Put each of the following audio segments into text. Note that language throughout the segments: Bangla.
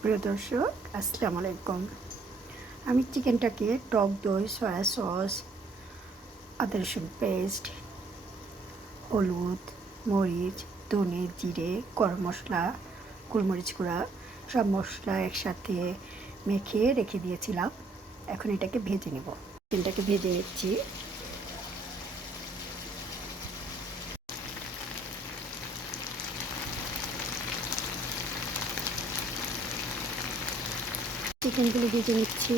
সুপ্রিয় দর্শক, আসসালামু আলাইকুম। আমি চিকেনটাকে টক দই, সয়া সস আদা রসুন পেস্ট, হলুদ, মরিচ, ধনে জিরে, গরম মশলা, গোলমরিচ গুঁড়া, সব মশলা একসাথে মেখে রেখে দিয়েছিলাম। এখন এটাকে ভেজে নেব। চিকেনটাকে ভেজে নিচ্ছি। চিকেনগুলো ভেজে নিচ্ছি।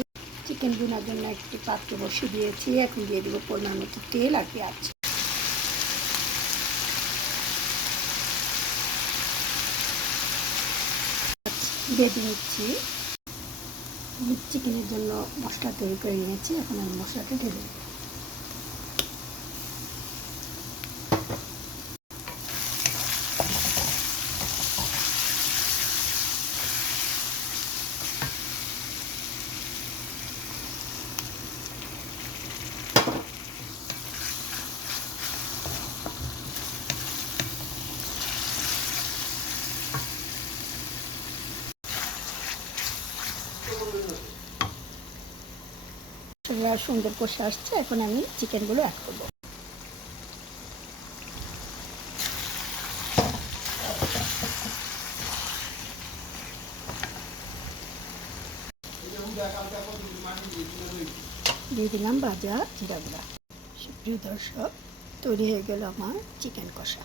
চিকেন ভুনার জন্য একটি পাত্র বসিয়ে দিয়েছি। এখন দিয়ে দেবো পরিমাণ মতো তেল আর পেঁয়াজ। ভেজে নিচ্ছি। চিকেনের জন্য মশলা তৈরি করে নিয়েছি। এখন আমি মশলাটা ঢেলে সুন্দর কষে আসছে, এখন আমি চিকেনগুলো অ্যাড করব। দিয়ে দিলাম ভাজা জিরা গুঁড়া সুপ্রিয় দর্শক, তৈরি হয়ে গেল আমার চিকেন কষা।